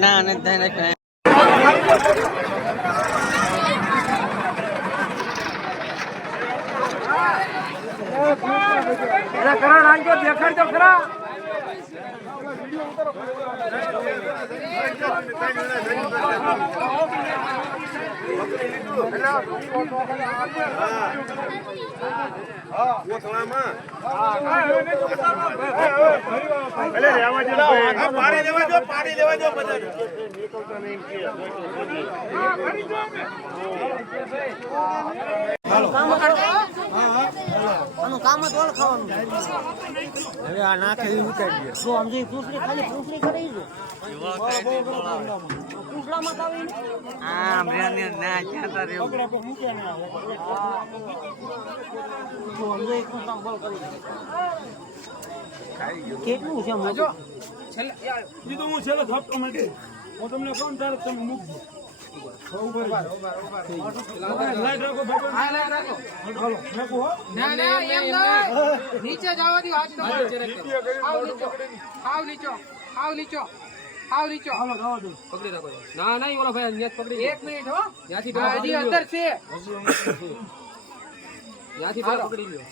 ના નથી કરણ આંજો દેખાડજો ખરા પાણી લેવા જો કામ જ ઓળખાવાનું હવે આ નાખે ઉતારી દે જો સમજી પૂછડી ખાલી પૂછડી કરી જો પૂછડામાં કાવી આ બ્રેને ના ચાતા રે પકડા પર મૂકે ને જો સમજી એક કામ બોલ કરી કેટલું છે મજો છેલ્લે ઈ તો હું છેલ્લે થપકો માંગે હું તમને કોણ તારે તમે મૂકજો ઉપર લાઈટ રાખો ભાઈ હા લાઈટ રાખો હાલો નાખો હો ના ના એમ ના નીચે જવા દો હાથ તો આવ નીચો આવ નીચો આવ નીચો હાલો જવા દો પકડી રાખો ના ના ઓલો ભાઈ ન્યાજ પકડી 1 મિનિટ હો ત્યાંથી હજી અંદર છે ત્યાંથી પકડી લ્યો